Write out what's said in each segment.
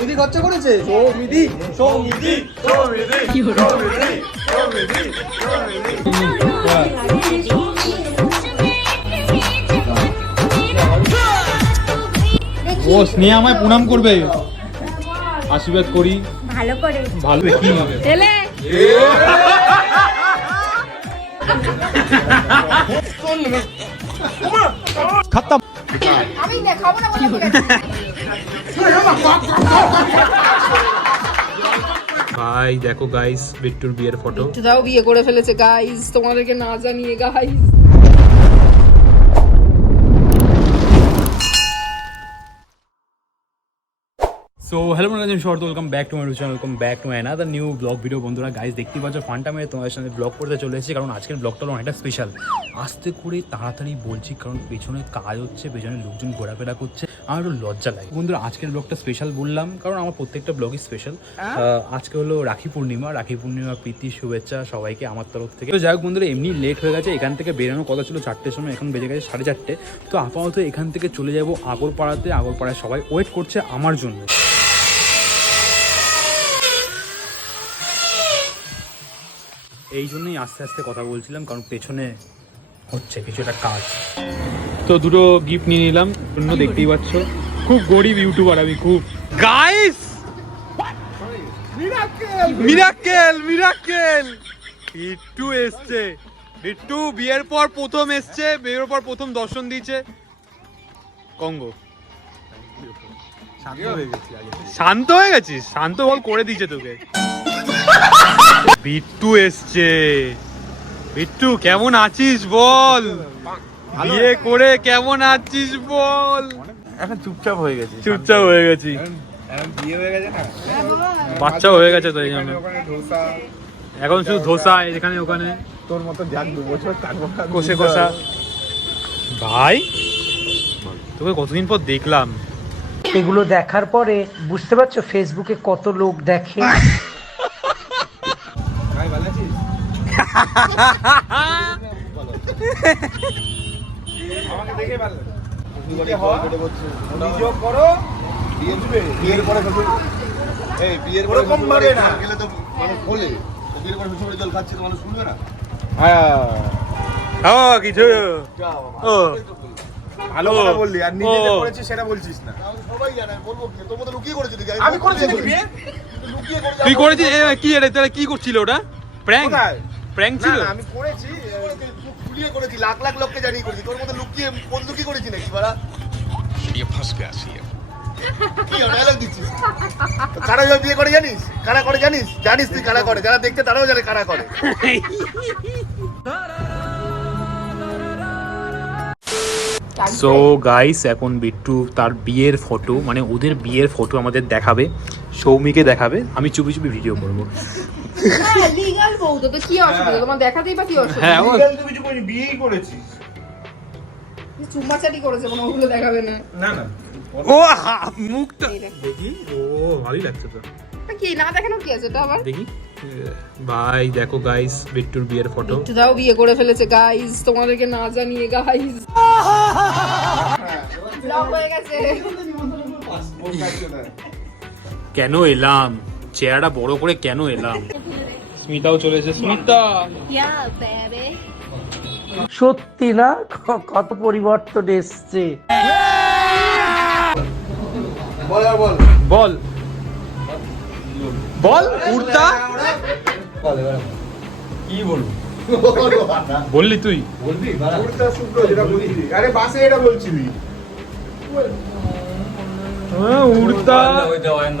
সৌমিদি খরচা করেছে? সৌমিদি সৌমিদি সৌমিদি সৌমিদি ও স্নেহা আমায় প্রণাম করবে। আশীর্বাদ করি। ভালো করে। ভালো কি খাতাম ভাই দেখো গাইস বিট্টুর বিয়ের ফটো দাও বিয়ে করে ফেলেছে গাইস তোমাদেরকে না জানিয়ে গাইস সো হ্যালো মনে short welcome back to my channel welcome back to my another new blog video বন্ধুরা গাইজ দেখতে পাচ্ছ ফানটা মেরে তোমাদের সাথে ব্লগ করতে চলে এসেছি কারণ আজকের ব্লগটা অনেকটা স্পেশাল আস্তে করে তাড়াতাড়ি বলছি কারণ পেছনে কাজ হচ্ছে পেছনে লোকজন ঘোরাফেরা করছে আমার একটু লজ্জা লাগে। বন্ধুরা আজকের ব্লগটা স্পেশাল বললাম কারণ আমার প্রত্যেকটা ব্লগই স্পেশাল আজকে হলো রাখি পূর্ণিমা। রাখি পূর্ণিমা প্রীতি শুভেচ্ছা সবাইকে আমার তরফ থেকে। তো যাই হোক বন্ধুরা এমনি লেট হয়ে গেছে এখান থেকে বেরোনোর কথা ছিল চারটের সময় এখন বেজে গেছে সাড়ে চারটে। তো আপাতত এখান থেকে চলে যাব আগরপাড়াতে। আগরপাড়ায় সবাই ওয়েট করছে আমার জন্য। এই জন্যই আস্তে আস্তে কথা বলছিলাম কারণ পেছনে হচ্ছে কিছু একটা কাজ। তো দুটো গিফট নিয়ে নিলাম অন্য দেখতেই পাচ্ছ। খুব গরিব ইউটিউবার আমি খুব। গাইস মিরাকেল মিরাকেল বিট্টু এসছে। বিট্টু বিয়ের পর প্রথম এসছে বিয়ের পর প্রথম দর্শন দিয়েছে। কঙ্গো। শান্ত হয়ে গেছিস? শান্ত বল করে দিয়েছে তোকে। বিট্টু এসছে। বিট্টু কেমন আছিস বল? বিয়ে করে কেমন আছিস বল? এখন চুপচাপ হয়ে গেছে চুপচাপ হয়ে গেছি। বাচ্চা হয়ে গেছে তো এই জন্য। ধোসা। এখন শুধু ধোসা এখানে ওখানে। তোর মতো যাক দু বছর থাকব কষে কষা। ভাই তোকে কতদিন পর দেখলাম? এগুলো দেখার পরে বুঝতে পারছ ফেসবুকে কত লোক দেখে ভাই ভালো আছিস আমাকে দেখে ভালো নিজে করো বিয়ের পরে এই বিয়ের পরে ওরকম শ্বশুর না। গেলে তো মানুষ বলে বিয়ের পরে শ্বশুর জল খাচ্ছে তো মানুষ শুনবে না হ্যাঁ ও কিছু। ও। ভালো কথা বললি আর নিজে যে করেছিস সেটা বলছিস না। আমি সবাই জানে বলব কি তোর মতো লুকিয়ে করেছিস আমি করেছি বিয়ে? তুই করেছিস? এ, কি এটা কি করছিল ওটা? প্র্যাঙ্ক? প্র্যাঙ্ক ছিল? না, আমি করেছি তুই ফুলিয়ে করেছিস লাখ লাখ লোককে জানিয়ে করেছিস তোর মতো লুকিয়ে কোন লুকিয়ে করেছিস নাকি বাড়া? কি ডায়লগ দিচ্ছিস? কারা এবার বিয়ে করে জানিস? কারা করে জানিস? জানিস তুই কারা করে? যারা দেখতে তারাও জানে কারা করে। সো গাইস এখন বিট্টু তার বিয়ের ফটো মানে ওদের বিয়ের ফটো আমাদের দেখাবে সৌমিকে দেখাবে আমি চুপি চুপি ভিডিও করব। হ্যাঁ বউ তো তো কি অসুবিধা? তোমার দেখাতেই বা কি অসুবিধা? হ্যাঁ ও Legal কিছু করিনি বিয়েই করেছিস চুম্মাচাটি করেছে কোনো ওগুলো দেখাবে না। না না। ও মুখটা দেখি। ও ভালোই লাগছে তো। কি না দেখানো কি আছে এটা আবার? দেখি। ভাই দেখো গাইস বিট্টুর বিয়ের ফটো দাও বিয়ে করে ফেলেছে গাইস তোমাদেরকে না জানিয়ে গাইস ব্লক হয়ে গেছে। কেন এলাম? চেহারাটা বড় করে কেন এলাম? স্মিতাও চলে এসেছে। স্মিতা! সত্যি না? কত পরিবর্তন এসছে। বল বল। বল। বল কুর্তা কি বলব? বললি তুই। উড়তা শুক্র যেটা বলছিলি। আরে বাসে এটা বলছিলি। উড়তা ladies and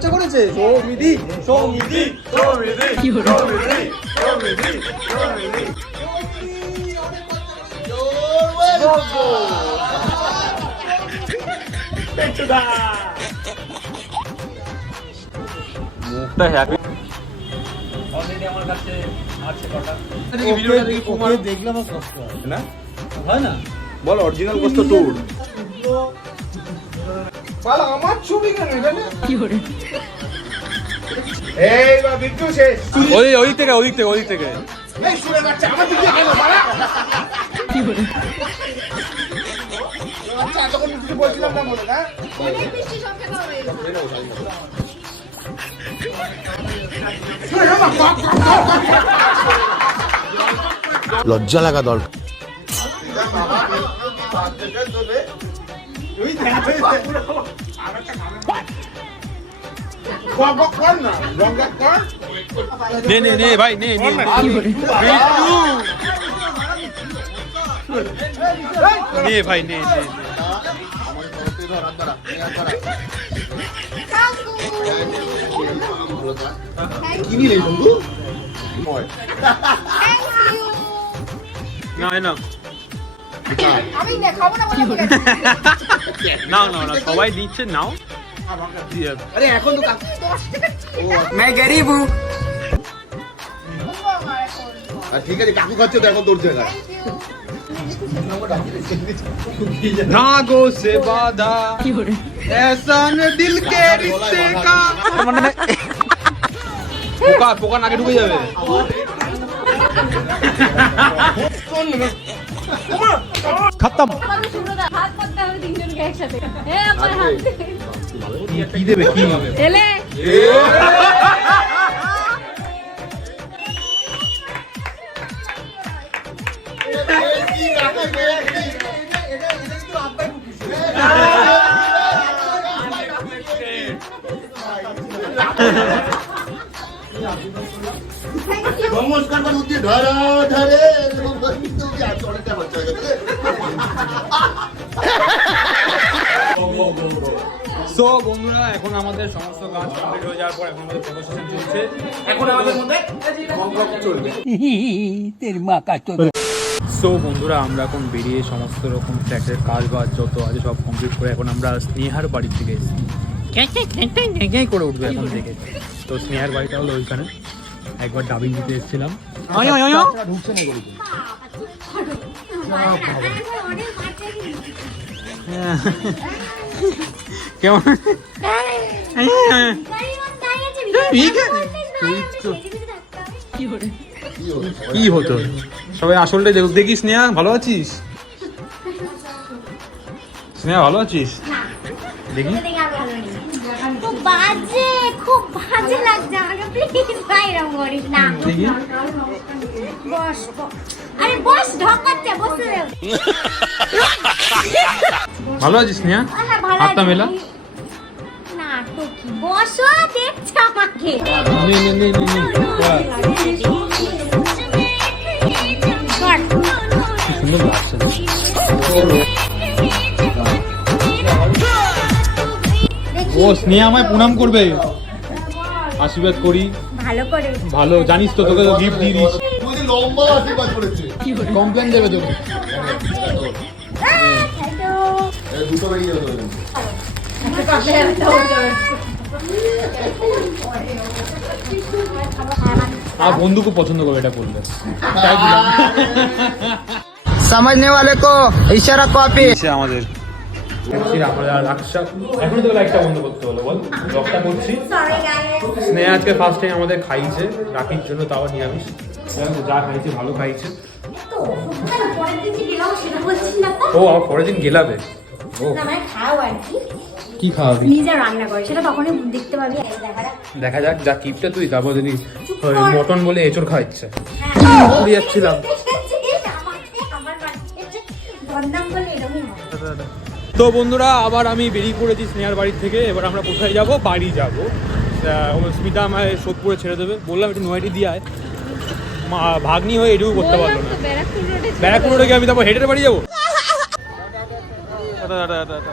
খরচা করেছে? সৌমিদি সৌমিদি মুখটা হ্যাপি অলরেডি আমার কাছে আছে কটা। ভিডিওটা দেখি কুমার দেখলাম কষ্ট না? হয় না? বল অরিজিনাল কষ্ট তোর। বল আমার ছবি কেন এখানে এই বা বিট্টু শেষ ওই ওই থেকে ওই থেকে ওই থেকে এই শুনে যাচ্ছে আমার দিকে কেন বাড়া আচ্ছা এতক্ষণ কিছু বলছিলাম না মনে না অনেক মিষ্টি সব খেতে হবে লজ্জা লাগা দরকার বক বক কর না বক বক কর নে নে নে ভাই নে নে নে ভাই নে নে কি নিলে বন্ধু না না নাও নাও না সবাই দিচ্ছে নাও আরে এখন তো দশ টাকা আমার এখন। আর ঠিক আছে কাকু খাচ্ছে তো এখন তোর জায়গা ना गो से बाधा ऐसा न दिल के रिश्ते का মানে পোকা পোকা নাকে ঢুকে যাবে খতম। কি দেবে কি করে ধরা ধরে বাচ্চা গেছে। সো বন্ধুরা এখন আমাদের সমস্ত কাজ কমপ্লিট হয়ে যাওয়ার পর এখন আমাদের ফটো সেশন চলছে। এখন আমাদের মধ্যে চলবে। সো বন্ধুরা আমরা এখন বেরিয়ে সমস্ত রকম ফ্ল্যাটের কাজ বাজ যত আছে সব কমপ্লিট করে এখন আমরা স্নেহার বাড়ি থেকে এসেছি। ক্যাঁ করে উঠবে এখন থেকে। তো স্নেহার বাড়িটা হলো ওইখানে। একবার ডাবিং দিতে এসেছিলাম। কেমন? কি হতো? সবাই আসলটা দেখ- দেখিস স্নেহা ভালো আছিস? স্নেহা ভালো আছিস? দেখি। বাজে লাগছে আমাকে প্লিজ ভাই করিস না বস বস। আরে বস ঢকাচ্ছে বসে ভালো আছিস স্নেহা? হাতটা মেলা। না তো কি? বসো দেখছে আমাকে। নে নে নে নে নে বাহ, কি সুন্দর লাগছে ও স্নেহা আমায় প্রণাম করবে। আশীর্বাদ করি ভালো করে ভালো জানিস তো তোকে তো গিফট দিয়ে দিস তোমাদের লম্বা আশীর্বাদ করেছে কমপ্লেন দেবে তোকে হ্যালো এ, দুটো বেরিয়ে যাবে তোদের। আর বন্ধু খুব পছন্দ করবে এটা করলে তাই দিলাম समझने वाले को इशारा कॉपी আমাদের এখনই তো লাইটটা বন্ধ করতে হলো বল। করছি। স্নেহা আজকে ফার্স্ট টাইম আমাদের খাইছে রাখির জন্য তাও নিরামিষ। যা খাইছে ভালো খাইছে। ও আমার পরের দিন গেলাবে। ও। মানে কি। খাওয়াবি? নিজে রান্না করে সেটা তখনই দেখতে পাবি। দেখা যাক। যা কিপটা তুই তারপর যদি মটন বলে এঁচড় খাওয়াচ্ছে। যাচ্ছিলাম আমার বদনাম এরকমই হয়। তো বন্ধুরা আবার আমি বেরিয়ে পড়েছি স্নেহার বাড়ির থেকে। এবার আমরা কোথায় যাব? বাড়ি যাব। স্মিতা আমায় সোদপুরে ছেড়ে দেবে। বললাম একটু নয়টি দিয়ে আয়। মা ভাগ্নি হয়ে এটুকু করতে পারল না। ব্যারাকপুর রোডে গিয়ে আমি তারপর হেঁটে বাড়ি যাব? Tata tata tata.